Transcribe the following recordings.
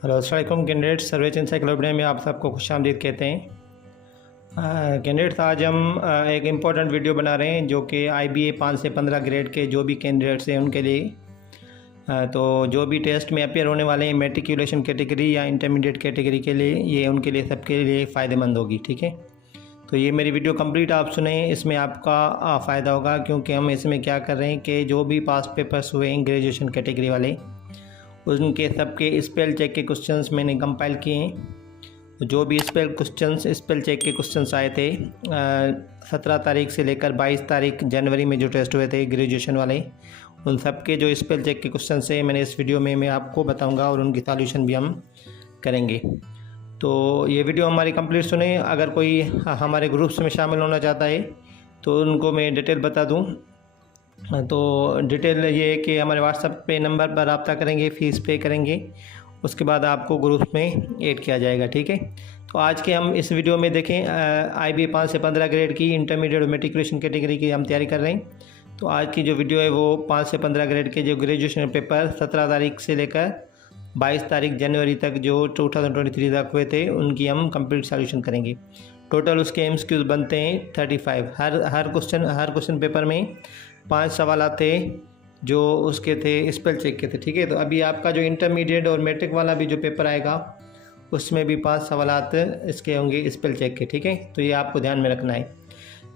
Hello अस्सलाम वालेकुम candidate सर्वेच encyclopedia में आप सबको खुशामदीद कहते हैं। कैंडिडेट्स आज हम एक इम्पॉर्टेंट वीडियो बना रहे हैं जो कि IBA 5 से 15 ग्रेड के जो भी कैंडिडेट्स हैं उनके लिए तो जो भी टेस्ट में अपेयर होने वाले हैं मैट्रिकुलेशन कैटेगरी या इंटरमीडिएट कैटेगरी के लिए ये उनके लिए सबके लिए फ़ायदेमंद होगी। ठीक है, तो ये मेरी वीडियो कंप्लीट आप सुने, इसमें आपका फ़ायदा होगा क्योंकि हम इसमें क्या कर रहे हैं कि जो भी पास पेपर्स हुए हैं ग्रेजुएशन कैटेगरी वाले उनके सबके स्पेल चेक के क्वेश्चंस मैंने कंपाइल किए हैं। जो भी स्पेल चेक के क्वेश्चंस आए थे 17 तारीख से लेकर 22 तारीख जनवरी में जो टेस्ट हुए थे ग्रेजुएशन वाले, उन सब के जो स्पेल चेक के क्वेश्चन है मैंने इस वीडियो में मैं आपको बताऊंगा और उनकी सॉल्यूशन भी हम करेंगे। तो ये वीडियो हमारी कंप्लीट सुने। अगर कोई हमारे ग्रुप्स में शामिल होना चाहता है तो उनको मैं डिटेल बता दूँ। तो डिटेल ये है कि हमारे व्हाट्सएप पे नंबर पर रब्ता करेंगे, फ़ीस पे करेंगे, उसके बाद आपको ग्रुप में ऐड किया जाएगा। ठीक है, तो आज के हम इस वीडियो में देखें IBA 5 से 15 ग्रेड की इंटरमीडिएट और मैट्रिकुलेशन कैटेगरी की हम तैयारी कर रहे हैं। तो आज की जो वीडियो है वो 5 से 15 ग्रेड के जो ग्रेजुएशन पेपर 17 तारीख से लेकर 22 तारीख जनवरी तक जो 2023 तक हुए थे उनकी हम कंप्लीट सॉल्यूशन करेंगे। टोटल उसके MCQs बनते हैं 35। हर क्वेश्चन पेपर में 5 सवाल थे जो उसके थे स्पेल चेक के थे। ठीक है, तो अभी आपका जो इंटरमीडिएट और मैट्रिक वाला भी जो पेपर आएगा उसमें भी 5 सवालात इसके होंगे स्पेल चेक के। ठीक है, तो ये आपको ध्यान में रखना है।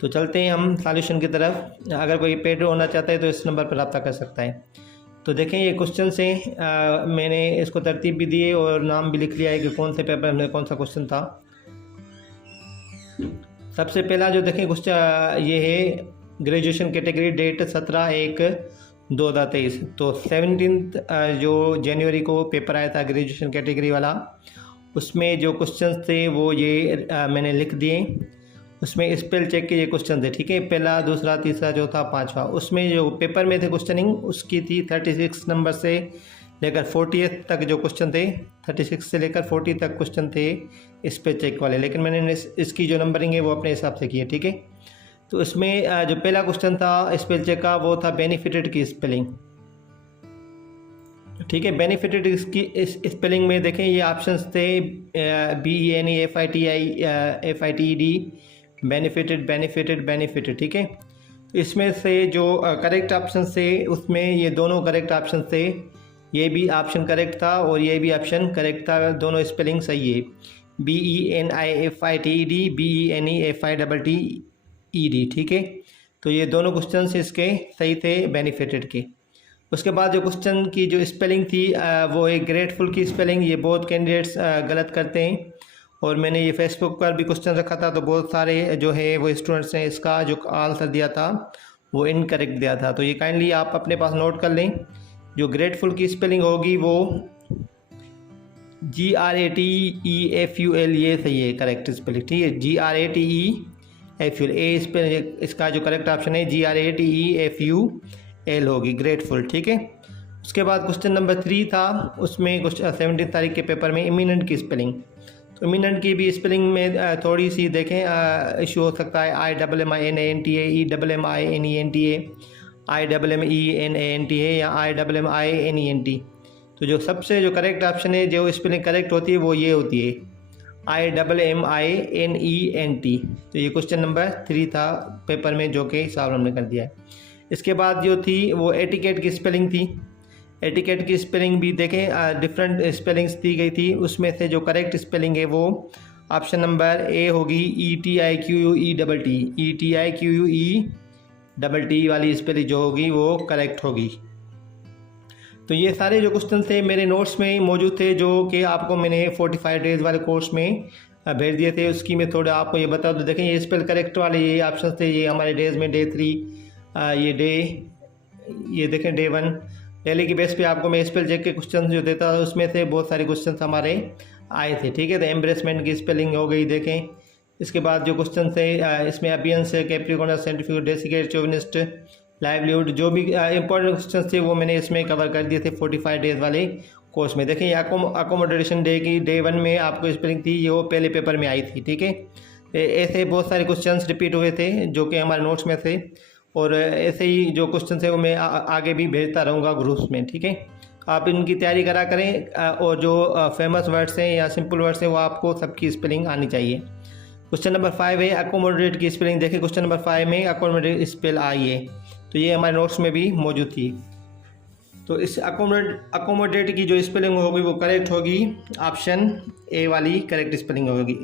तो चलते हैं हम सॉल्यूशन की तरफ। अगर कोई पेड होना चाहता है तो इस नंबर पर रब्ता कर सकता है। तो देखें ये क्वेश्चन से मैंने इसको तरतीब भी दी है और नाम भी लिख लिया है कि कौन से पेपर में कौन सा क्वेश्चन था। सबसे पहला जो देखें क्वेश्चन ये है ग्रेजुएशन कैटेगरी, डेट 17/1/2023। तो 17 जो जनवरी को पेपर आया था ग्रेजुएशन कैटेगरी वाला, उसमें जो क्वेश्चंस थे वो ये मैंने लिख दिए। उसमें स्पेल चेक के ये क्वेश्चन थे। ठीक है, पहला, दूसरा, तीसरा, चौथा, पांचवा। उसमें जो पेपर में थे क्वेश्चनिंग उसकी थी 36 नंबर से लेकर 40 तक जो क्वेश्चन थे, 36 से लेकर 40 तक क्वेश्चन थे स्पेल चेक वाले, लेकिन मैंने इसकी जो नंबरिंग है वो अपने हिसाब से की है। ठीक है, तो इसमें जो पहला क्वेश्चन था स्पेल चेक का वो था बेनिफिटेड की स्पेलिंग। ठीक है, बेनिफिटेड की स्पेलिंग में देखें ये ऑप्शंस थे BENEFITED, बेनिफिटेड। ठीक है, तो इसमें से जो करेक्ट ऑप्शन थे उसमें ये दोनों करेक्ट ऑप्शन थे। ये भी ऑप्शन करेक्ट था और ये भी ऑप्शन करेक्ट था, दोनों स्पेलिंग सही है। BENIFITED, BENEFITED। ठीक है, तो ये दोनों क्वेश्चन इसके सही थे बेनिफिटेड के। उसके बाद जो क्वेश्चन की जो स्पेलिंग थी वो एक ग्रेटफुल की स्पेलिंग, ये बहुत कैंडिडेट्स गलत करते हैं और मैंने ये फेसबुक पर भी क्वेश्चन रखा था तो बहुत सारे जो है वो स्टूडेंट्स ने इसका जो आंसर दिया था वो इनकरेक्ट दिया था। तो ये काइंडली आप अपने पास नोट कर लें। जो ग्रेटफुल की स्पेलिंग होगी वो GRATEFUL, ये सही है करेक्ट स्पेलिंग। ठीक है, GRATEFUL, ए स्पेलिंग इसका जो करेक्ट ऑप्शन है GRATEFUL होगी, ग्रेटफुल। ठीक है, उसके बाद क्वेश्चन नंबर 3 था, उसमें 17 तारीख के पेपर में इमिनेंट की स्पेलिंग। तो इमिनेंट की भी स्पेलिंग में थोड़ी सी देखें इशू हो सकता है। IMMINANTA, EMMINENTA, IMMENANTA या IMMINENT। तो जो सबसे जो करेक्ट ऑप्शन है जो स्पेलिंग करेक्ट होती है वो ये होती है IMMINENT। तो ये क्वेश्चन नंबर 3 था पेपर में जो कि सॉल्व हमने कर दिया है। इसके बाद जो थी वो एटिकेट की स्पेलिंग थी। एटिकेट की स्पेलिंग भी देखें डिफरेंट स्पेलिंग्स दी गई थी, उसमें से जो करेक्ट स्पेलिंग है वो ऑप्शन नंबर ए होगी ETIQUEET वाली स्पेलिंग जो होगी वो करेक्ट होगी। तो ये सारे जो क्वेश्चन थे मेरे नोट्स में मौजूद थे जो कि आपको मैंने 45 डेज़ वाले कोर्स में भेज दिए थे। उसकी मैं थोड़ा आपको ये बता दूँ। देखें ये स्पेल करेक्ट वाले ये ऑप्शन थे, ये हमारे डेज़ में डे 3, ये देखें डे 1 डेली की बेस पे आपको मैं स्पेल चेक के क्वेश्चन जो देता था उसमें से बहुत सारे क्वेश्चन हमारे आए थे। ठीक है, तो एम्ब्रेसमेंट की स्पेलिंग हो गई देखें। इसके बाद जो क्वेश्चन थे इसमें अबियंस, कैप्रिकॉर्नस, सेंट्रीफ्यूज, डेसिकेट, चोविनिस्ट, लाइवलीहुड, जो भी इंपॉर्टेंट क्वेश्चन थे वो मैंने इसमें कवर कर दिए थे 45 डेज वाले कोर्स में। देखें ये अकोमोडेशन डे की डे 1 में आपको स्पेलिंग थी, ये वो पहले पेपर में आई थी। ठीक है, ऐसे बहुत सारे क्वेश्चंस रिपीट हुए थे जो कि हमारे नोट्स में थे और ऐसे ही जो क्वेश्चन है वो मैं आगे भी भेजता रहूँगा ग्रुप्स में। ठीक है, आप इनकी तैयारी करा करें और जो फेमस वर्ड्स हैं या सिंपल वर्ड्स हैं वो आपको सबकी स्पेलिंग आनी चाहिए। क्वेश्चन नंबर 5 है अकोमोडेट की स्पेलिंग। देखिए क्वेश्चन नंबर 5 में अकोमोडेट स्पेल आई है, तो ये हमारे नोट्स में भी मौजूद थी। तो इस अकोमोडेट की जो स्पेलिंग होगी वो करेक्ट होगी, ऑप्शन ए वाली करेक्ट स्पेलिंग होगी।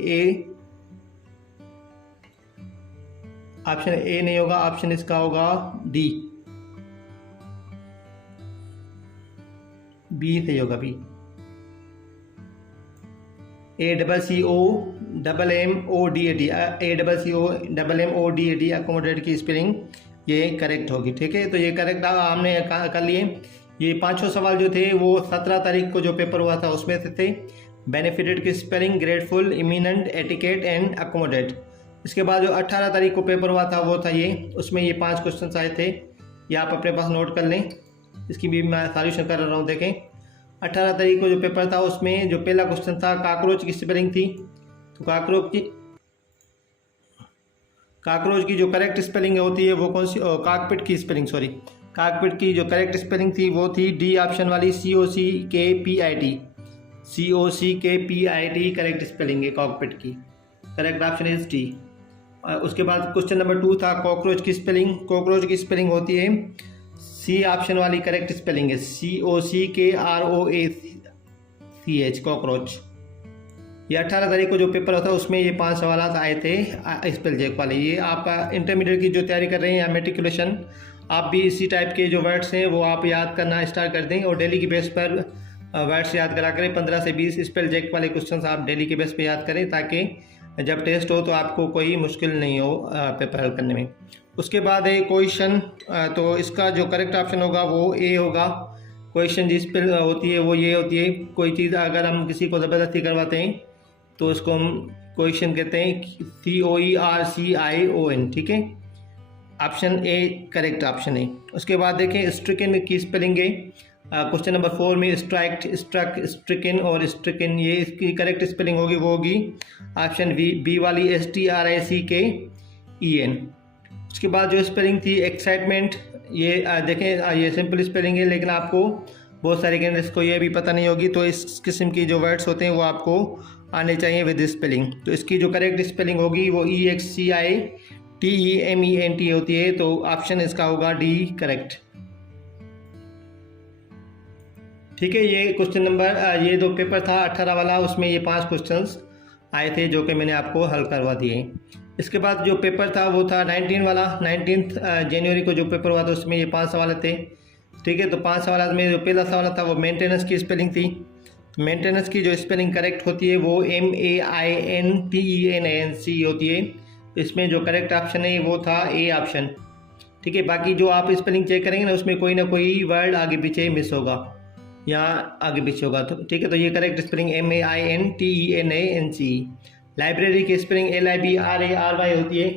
ऑप्शन ए नहीं होगा, ऑप्शन इसका होगा डी, बी सही होगा, बी। ACCOMMODAT ACCOMMODAT अकोमोडेट की स्पेलिंग ये करेक्ट होगी। ठीक है, तो ये करेक्ट हमने कर लिए। ये पांचों सवाल जो थे वो 17 तारीख को जो पेपर हुआ था उसमें से थे। बेनिफिटेड की spelling grateful, eminent, etiquette and accommodate. इसके बाद जो 18 तारीख को पेपर हुआ था वो था ये, उसमें ये 5 क्वेश्चन आए थे। ये आप अपने पास नोट कर लें, इसकी भी मैं सॉल्यूशन कर रहा हूँ। देखें 18 तारीख को जो पेपर था उसमें जो पहला क्वेश्चन था काकरोच की स्पेलिंग थी। तो काकरोच की जो करेक्ट स्पेलिंग होती है वो कौन सी, काकपिट की स्पेलिंग, सॉरी, काकपिट की जो करेक्ट स्पेलिंग थी वो थी डी ऑप्शन वाली, COCKPIT करेक्ट स्पेलिंग है कॉकपिट की। Correct option is D. उसके बाद क्वेश्चन नंबर 2 था कॉकरोच की स्पेलिंग। कॉकरोच की स्पेलिंग होती है सी ऑप्शन वाली करेक्ट स्पेलिंग है COCKROACH कॉकरोच। ये 18 तारीख को जो पेपर होता है उसमें ये 5 सवाल आए थे स्पेल चेक वाले। ये आप इंटरमीडिएट की जो तैयारी कर रहे हैं या मेट्रिकुलेशन, आप भी इसी टाइप के जो वर्ड्स हैं वो आप याद करना स्टार्ट कर दें और डेली की बेस पर वर्ड्स याद करा करें। 15 से 20 स्पेल चेक वाले क्वेश्चन आप डेली के बेस पर याद करें ताकि जब टेस्ट हो तो आपको कोई मुश्किल नहीं हो पेपर हल करने में। उसके बाद है क्वेश्चन, तो इसका जो करेक्ट ऑप्शन होगा वो ए होगा। क्वेश्चन जिस पे होती है वो ये होती है, कोई चीज़ अगर हम किसी को ज़बरदस्ती करवाते हैं तो उसको हम क्वेश्चन कहते हैं COERCION। ठीक है, ऑप्शन ए करेक्ट ऑप्शन है। उसके बाद देखें स्ट्रिकन की स्पेलिंग है क्वेश्चन नंबर 4 में, स्ट्राइक्ट, स्ट्रक, स्ट्रिकन और स्ट्रिकन, ये इसकी करेक्ट स्पेलिंग होगी वो होगी ऑप्शन बी वाली STRICKEN। उसके बाद जो स्पेलिंग थी एक्साइटमेंट, ये देखें ये सिंपल स्पेलिंग है लेकिन आपको बहुत सारे कैंडिडेट्स को ये भी पता नहीं होगी, तो इस किस्म की जो वर्ड्स होते हैं वो आपको आने चाहिए विद स्पेलिंग। तो इसकी जो करेक्ट स्पेलिंग होगी वो EXCITEMENT होती है, तो ऑप्शन इसका होगा डी करेक्ट। ठीक है, ये क्वेश्चन नंबर ये जो पेपर था 18 वाला उसमें ये 5 क्वेश्चंस आए थे जो कि मैंने आपको हल करवा दिए। इसके बाद जो पेपर था वो था 19 वाला। 19 जनवरी को जो पेपर हुआ था उसमें ये 5 सवाल थे। ठीक है, तो 5 सवाल में जो पहला सवाल था वो मेंटेनेंस की स्पेलिंग थी। तो मेंटेनेंस की जो स्पेलिंग करेक्ट होती है वो MAINTENANC होती है। इसमें जो करेक्ट ऑप्शन है वो था ए ऑप्शन। ठीक है, बाकी जो आप स्पेलिंग चेक करेंगे ना उसमें कोई ना कोई वर्ड आगे पीछे मिस होगा या आगे पीछे होगा। तो ठीक है, तो ये करेक्ट स्पेलिंग MAINTENANC। लाइब्रेरी की स्पेलिंग LIBRARY होती है,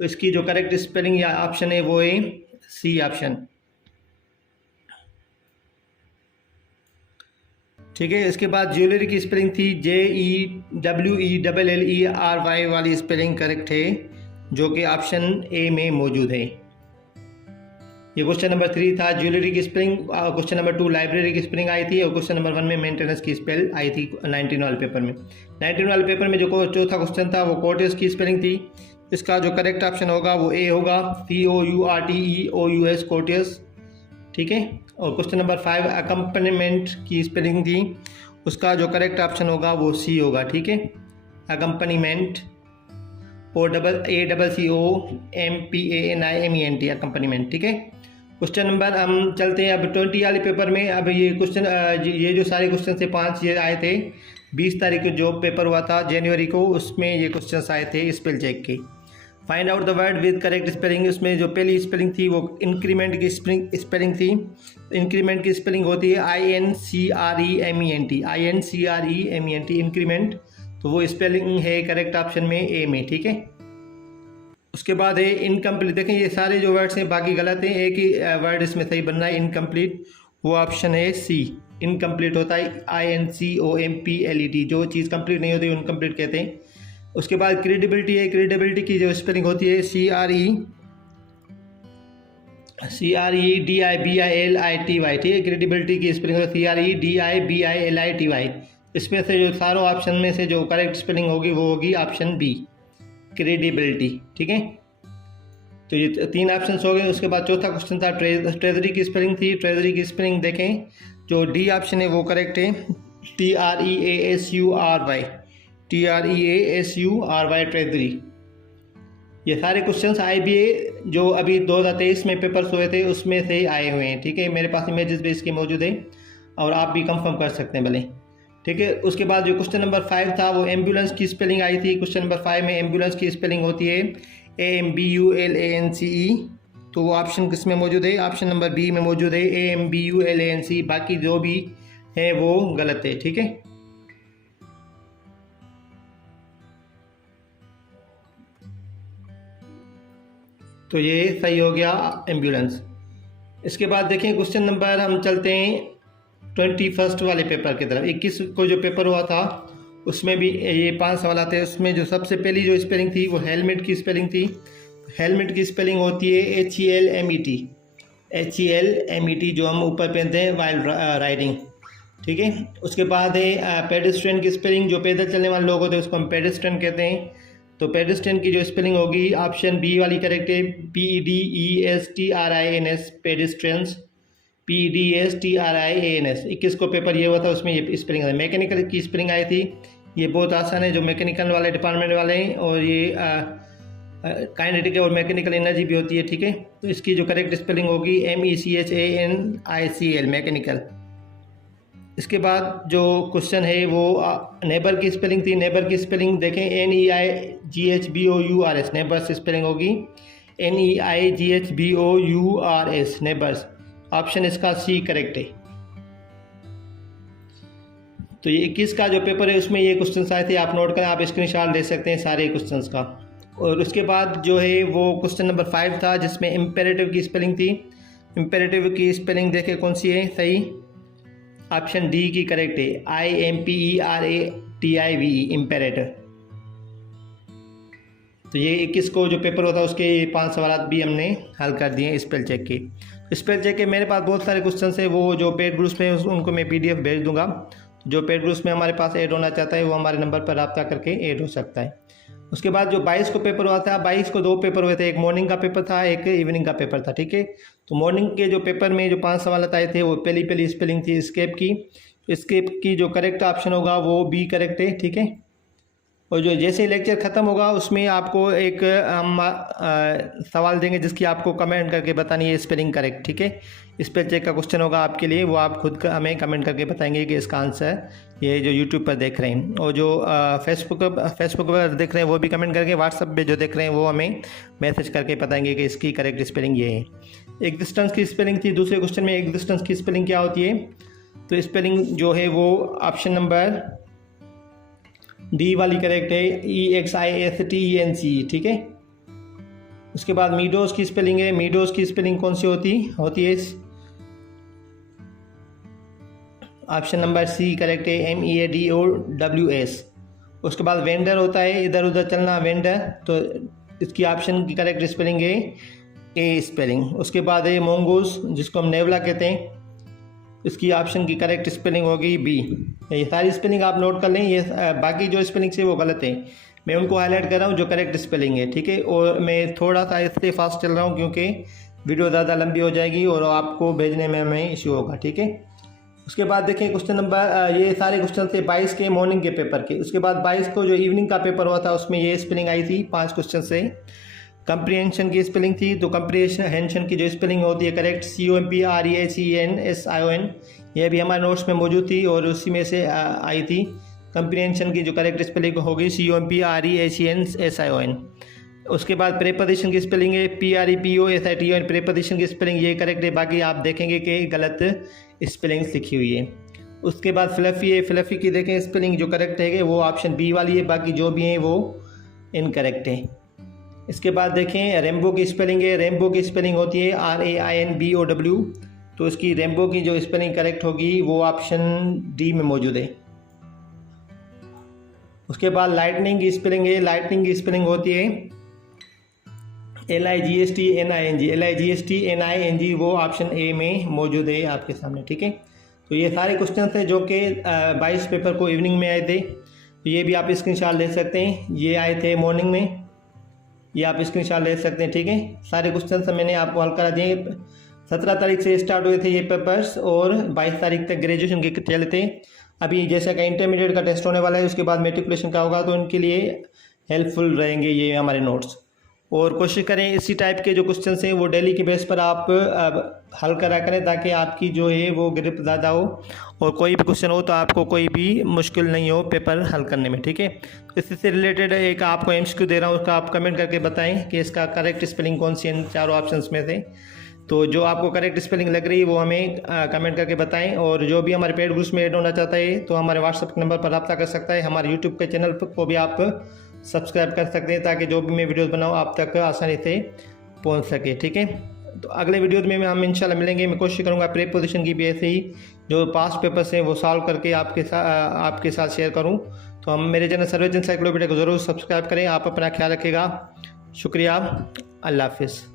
तो इसकी जो करेक्ट स्पेलिंग या ऑप्शन है वो है सी ऑप्शन। ठीक है, इसके बाद ज्वेलरी की स्पेलिंग थी JEWELLERY वाली स्पेलिंग करेक्ट है जो कि ऑप्शन ए में मौजूद है। ये क्वेश्चन नंबर 3 था ज्वेलरी की स्पेलिंग। क्वेश्चन नंबर 2 लाइब्रेरी की स्पेलिंग आई थी और क्वेश्चन नंबर 1 में मेंटेनेंस की स्पेल आई थी 19 वाले पेपर में। 19 वाले पेपर में जो चौथा क्वेश्चन था वो कोर्टियस की स्पेलिंग थी। इसका जो करेक्ट ऑप्शन होगा वो ए होगा, COURTEOUS कोर्टियस। ठीक है, और क्वेश्चन नंबर 5 अकम्पनीमेंट की स्पेलिंग थी, उसका जो करेक्ट ऑप्शन होगा वो सी होगा। ठीक है, अकम्पनीमेंट और ACCOMPANIMENT अकम्पनीमेंट। ठीक है, क्वेश्चन नंबर हम चलते हैं अब 20 वाले पेपर में। अब ये क्वेश्चन ये जो सारे क्वेश्चन थे 5 ये आए थे 20 तारीख को जो पेपर हुआ था जनवरी को, उसमें ये क्वेश्चन आए थे स्पेल चेक के। Find out the word with correct spelling. उसमें जो पहली स्पेलिंग थी वो इंक्रीमेंट की स्पेलिंग थी। इंक्रीमेंट की स्पेलिंग होती है INCREMENT इंक्रीमेंट, तो वो स्पेलिंग है करेक्ट ऑप्शन में ए में। ठीक है, उसके बाद है इनकम्प्लीट। देखें ये सारे जो वर्ड्स हैं बाकी गलत हैं, एक ही वर्ड इसमें सही बनना है इनकम्प्लीट, वो ऑप्शन है सी। इनकम्प्लीट होता है INCOMPLET, जो चीज़ कंप्लीट नहीं होती इनकम्प्लीट कहते हैं। उसके बाद क्रेडिबिलिटी है, क्रेडिबिलिटी की जो स्पेलिंग होती है CREDIBILITY, ठीक है। क्रेडिबिलिटी की स्पेलिंग है CREDIBILITY। इसमें से जो सारों ऑप्शन में से जो करेक्ट स्पेलिंग होगी वो होगी ऑप्शन बी, क्रेडिबिलिटी, ठीक है। तो ये 3 ऑप्शन हो गए। उसके बाद चौथा क्वेश्चन था ट्रेजरी की स्पेलिंग थी। ट्रेजरी की स्पेलिंग देखें, जो डी ऑप्शन है वो करेक्ट है, TREASURY, TREASURY, ट्रेजरी। ये सारे क्वेश्चंस IBA जो अभी 2023 में पेपर्स हुए थे उसमें से आए हुए हैं, ठीक है। मेरे पास इमेजेस भी इसके मौजूद है और आप भी कंफर्म कर सकते हैं भले, ठीक है। उसके बाद जो क्वेश्चन नंबर 5 था वो एम्बुलेंस की स्पेलिंग आई थी। क्वेश्चन नंबर 5 में एम्बुलेंस की स्पेलिंग होती है AMBULANCE। तो वो ऑप्शन किस में मौजूद है? ऑप्शन नंबर बी में मौजूद है, AMBULANCE। बाकी जो भी है वो गलत है, ठीक है। तो ये सही हो गया एम्बुलेंस। इसके बाद देखें क्वेश्चन नंबर, हम चलते हैं 21 वाले पेपर की तरफ। 21 को जो पेपर हुआ था उसमें भी ये 5 सवाल आते हैं। उसमें जो सबसे पहली जो स्पेलिंग थी वो हेलमेट की स्पेलिंग थी। हेलमेट की स्पेलिंग होती है HELMET, HELMET, जो हम ऊपर पहनते हैं वाइल राइडिंग, ठीक है। उसके बाद है पेडेस्ट्रियन की स्पेलिंग, जो पैदल चलने वाले लोग होते हैं उसको हम पेडेस्ट्रियन कहते हैं। तो पेडेस्ट्रियन की जो स्पेलिंग होगी ऑप्शन बी वाली करेक्ट है, PEDESTRIANS, पेडेस्ट्रियंस, PEDESTRIANS। 21 को पेपर ये हुआ था, उसमें ये स्पेलिंग है। मैकेनिकल की स्पेलिंग आई थी, ये बहुत आसान है, जो मैकेनिकल वाले डिपार्टमेंट वाले हैं, और ये काइनेटिक और मैकेनिकल एनर्जी भी होती है, ठीक है। तो इसकी जो करेक्ट स्पेलिंग होगी MECHANICL, मैकेनिकल। इसके बाद जो क्वेश्चन है वो नेबर की स्पेलिंग थी। नेबर की स्पेलिंग देखें, NEIGHBOURS, नेबर्स स्पेलिंग होगी NEIGHBOURS, नेबर्स। ऑप्शन इसका सी करेक्ट है। तो ये 21 का जो पेपर है उसमें ये क्वेश्चन आए थे, आप नोट करें, आप स्क्रीनशॉट ले सकते हैं सारे क्वेश्चंस का। और उसके बाद जो है वो क्वेश्चन नंबर 5 था जिसमें इम्पेरेटिव की स्पेलिंग थी। इम्पेरेटिव की स्पेलिंग देखें कौन सी है सही, ऑप्शन डी की करेक्ट है, IMPERATIVE, इम्पेरेटिव। तो ये 21 को जो पेपर होता है उसके 5 सवाल भी हमने हल कर दिए स्पेल चेक के। स्पेल चेक के मेरे पास बहुत सारे क्वेश्चन है, वो जो पेड ग्रुप्स में उनको मैं PDF भेज दूंगा। जो पेड ग्रुप्स में हमारे पास ऐड होना चाहता है वो हमारे नंबर पर रब्ता करके ऐड हो सकता है। उसके बाद जो 22 को पेपर हुआ था, 22 को 2 पेपर हुए थे, एक मॉर्निंग का पेपर था, एक इवनिंग का पेपर था, ठीक है। तो मॉर्निंग के जो पेपर में जो 5 सवाल आए थे वो पहली स्पेलिंग थी स्केप की। स्केप की जो करेक्ट ऑप्शन होगा वो बी करेक्ट है, ठीक है। और जो जैसे ही लेक्चर ख़त्म होगा उसमें आपको एक सवाल देंगे जिसकी आपको कमेंट करके बतानी है स्पेलिंग करेक्ट, ठीक है। स्पेल चेक का क्वेश्चन होगा आपके लिए, वो आप खुद हमें कमेंट करके बताएंगे कि इसका आंसर ये जो यूट्यूब पर देख रहे हैं, और जो फेसबुक पर देख रहे हैं वो भी कमेंट करके, व्हाट्सएप पे जो देख रहे हैं वो हमें मैसेज करके बताएंगे कि इसकी करेक्ट स्पेलिंग ये है। एग्जिस्टेंस की स्पेलिंग थी दूसरे क्वेश्चन में। एग्जिस्टेंस की स्पेलिंग क्या होती है? तो स्पेलिंग जो है वो ऑप्शन नंबर डी वाली करेक्ट है, EXISTENC, ठीक है। उसके बाद मीडोज की स्पेलिंग है। मीडोज की स्पेलिंग कौन सी होती है? ऑप्शन नंबर सी करेक्ट है, MEADOWS। उसके बाद वेंडर होता है इधर उधर चलना, वेंडर, तो इसकी ऑप्शन की करेक्ट स्पेलिंग है ए स्पेलिंग। उसके बाद है मोंगूस, जिसको हम नेवला कहते हैं, इसकी ऑप्शन की करेक्ट स्पेलिंग होगी बी। ये सारी स्पेलिंग आप नोट कर लें, ये बाकी जो स्पेलिंग है वो गलत है, मैं उनको हाईलाइट कर रहा हूँ जो करेक्ट स्पेलिंग है, ठीक है। और मैं थोड़ा सा इसलिए फास्ट चल रहा हूँ क्योंकि वीडियो ज़्यादा लंबी हो जाएगी और आपको भेजने में हमें इश्यू होगा, ठीक है। उसके बाद देखें क्वेश्चन नंबर, ये सारे क्वेश्चन थे 22 के मॉर्निंग के पेपर के। उसके बाद 22 को जो इवनिंग का पेपर हुआ था उसमें ये स्पेलिंग आई थी 5 क्वेश्चन से। कंप्रीहेंशन की स्पेलिंग थी, तो कंप्रीहेंशन की जो स्पेलिंग होती है करेक्ट COMPREHENSION, यह भी हमारे नोट्स में मौजूद थी और उसी में से आई थी। कंप्रीहेंशन की जो करेक्ट स्पेलिंग होगी COMPREHENSION। उसके बाद प्रेपोजिशन की स्पेलिंग है PREPOSITION, प्रेपोजिशन की स्पेलिंग ये करेक्ट है, बाकी आप देखेंगे कि गलत स्पेलिंग्स लिखी हुई है। उसके बाद फ्लफ़ी है, फ्लफ़ी की देखें स्पेलिंग जो करेक्ट है वो ऑप्शन बी वाली है, बाकी जो भी हैं वो इनकरेक्ट है। इसके बाद देखें रेम्बो की स्पेलिंग है। रेम्बो की स्पेलिंग होती है RAINBOW, तो इसकी रेम्बो की जो स्पेलिंग करेक्ट होगी वो ऑप्शन डी में मौजूद है। उसके बाद लाइटनिंग की स्पेलिंग है। लाइटनिंग की स्पेलिंग होती है LIGST NING वो ऑप्शन ए में मौजूद है आपके सामने, ठीक है। तो ये सारे क्वेश्चन थे जो कि 22 पेपर को इवनिंग में आए थे। तो ये भी आप स्क्रीनशॉट ले सकते हैं, ये आए थे मॉर्निंग में, ये आप स्क्रीनशॉट ले सकते हैं, ठीक है। सारे क्वेश्चन मैंने आपको हल करा दिए। 17 तारीख से स्टार्ट हुए थे ये पेपर्स और 22 तारीख तक ग्रेजुएशन के चले थे। अभी जैसा कि इंटरमीडिएट का टेस्ट होने वाला है, उसके बाद मेट्रिकुलेशन का होगा, तो उनके लिए हेल्पफुल रहेंगे ये हमारे नोट्स। और कोशिश करें इसी टाइप के जो क्वेश्चन हैं वो डेली के बेस पर आप हल करा करें, ताकि आपकी जो है वो ग्रिप ज़्यादा हो और कोई भी क्वेश्चन हो तो आपको कोई भी मुश्किल नहीं हो पेपर हल करने में, ठीक है। तो इससे रिलेटेड एक आपको MCQ दे रहा हूँ, उसका आप कमेंट करके बताएं कि इसका करेक्ट स्पेलिंग कौन सी इन चारों ऑप्शंस में से। तो जो आपको करेक्ट स्पेलिंग लग रही है वो हमें कमेंट करके बताएं। और जो भी हमारे पेड ग्रुप्स में ऐड होना चाहता है तो हमारे व्हाट्सएप नंबर पर रब्ता कर सकता है। हमारे यूट्यूब के चैनल को भी आप सब्सक्राइब कर सकते हैं, ताकि जो भी मैं वीडियोस बनाऊँ आप तक आसानी से पहुंच सके, ठीक है। तो अगले वीडियो में हम इंशाल्लाह मिलेंगे। मैं कोशिश करूंगा प्रीपोजिशन की भी ऐसे ही जो पास्ट पेपर्स हैं वो सॉल्व करके आपके साथ शेयर करूं। तो हम मेरे चैनल सर्वेज एनसाइक्लोपीडिया को ज़रूर सब्सक्राइब करें। आप अपना ख्याल रखिएगा। शुक्रिया, अल्लाह हाफिज़।